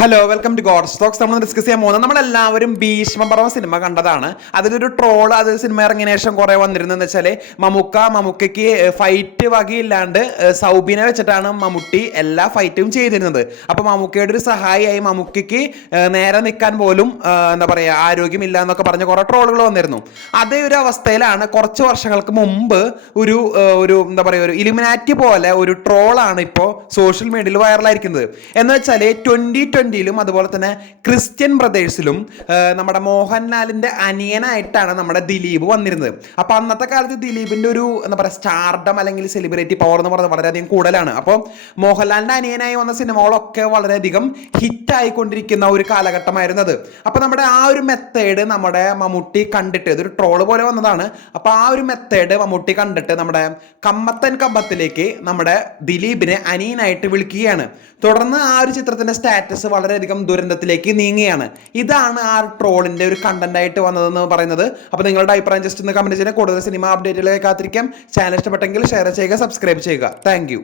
Hello welcome to god stocks നമ്മൾ discuss ചെയ്യാൻ പോകുന്നത് നമ്മളെല്ലാവരും ഭീഷ്മ ഭീഷ്മപർവ സിനിമ കണ്ടതാണ്. അതിലൊരു ട്രോൾ അത് സിനിമ ഇറങ്ങിയ ശേഷം കുറെ വന്നിരുന്നെന്ന് വെച്ചാൽ മമുക്ക മമുക്കയ്ക്ക് ഫൈറ്റ് വകയില്ലാണ്ട് സൗബിനെ വെച്ചിട്ടാണ് മമ്മൂട്ടി എല്ലാ ഫൈറ്റും ചെയ്തിരുന്നത്. അപ്പോൾ മമ്മൂക്കയുടെ ഒരു സഹായിയായി മമ്മൂക്കയ്ക്ക് നേരെ നിൽക്കാൻ പോലും എന്താ പറയുക ആരോഗ്യമില്ല എന്നൊക്കെ പറഞ്ഞ കുറെ ട്രോളുകൾ വന്നിരുന്നു. അതേ ഒരു അവസ്ഥയിലാണ് കുറച്ച് വർഷങ്ങൾക്ക് മുമ്പ് ഒരു ഒരു എന്താ പറയുക ഒരു ഇലിമിനാറ്റി പോലെ ഒരു ട്രോളാണ് ഇപ്പോൾ സോഷ്യൽ മീഡിയയിൽ വൈറലായിരിക്കുന്നത് എന്ന് വെച്ചാൽ ട്വന്റി ട്വന്റിയിലും അതുപോലെ തന്നെ ക്രിസ്ത്യൻ ബ്രദേഴ്സിലും നമ്മുടെ മോഹൻലാലിന്റെ അനിയനായിട്ടാണ് നമ്മുടെ ദിലീപ് വന്നിരുന്നത്. അപ്പോൾ അന്നത്തെ കാലത്ത് ദിലീപിന്റെ ഒരു എന്താ പറയുക സ്റ്റാർഡം അല്ലെങ്കിൽ സെലിബ്രിറ്റി പവർ എന്ന് പറയുന്നത് വളരെയധികം കൂടുതലാണ്. അപ്പോൾ മോഹൻലാലിന്റെ അനിയനായി വന്ന സിനിമകളൊക്കെ വളരെയധികം ഹിറ്റ് ആയിക്കൊണ്ടിരിക്കുന്ന ഒരു കാലഘട്ടമായിരുന്നു അത് അപ്പൊ നമ്മുടെ ആ ഒരു മെത്തേഡ് നമ്മുടെ മമ്മൂട്ടി കണ്ടിട്ട് ഇതൊരു ട്രോൾ പോലെ വന്നതാണ്. അപ്പോൾ ആ ഒരു മെത്തേഡ് മമ്മൂട്ടി കണ്ടിട്ട് നമ്മുടെ കമ്മത്തൻ കമ്പത്തിലേക്ക് നമ്മുടെ ദിലീപിനെ അനിയനായിട്ട് വിളിക്കുകയാണ്. തുടർന്ന് ആ ഒരു ചിത്രത്തിന്റെ സ്റ്റാറ്റസ് വളരെയധികം ദുരന്തത്തിലേക്ക് നീങ്ങുകയാണ്. ഇതാണ് ആ ട്രോളിന്റെ ഒരു കണ്ടന്റ് ആയിട്ട് വന്നതെന്ന് പറയുന്നത്. അപ്പോൾ നിങ്ങളുടെ അഭിപ്രായം ജസ്റ്റ് ഒന്ന് കമന്റ് ചെയ്യുക. കൂടുതൽ സിനിമ അപ്ഡേറ്റുകളെ കാത്തിരിക്കാം. ചാനൽ ഇഷ്ടപ്പെട്ടെങ്കിൽ ഷെയർ ചെയ്യുക സബ്സ്ക്രൈബ് ചെയ്യുക. താങ്ക്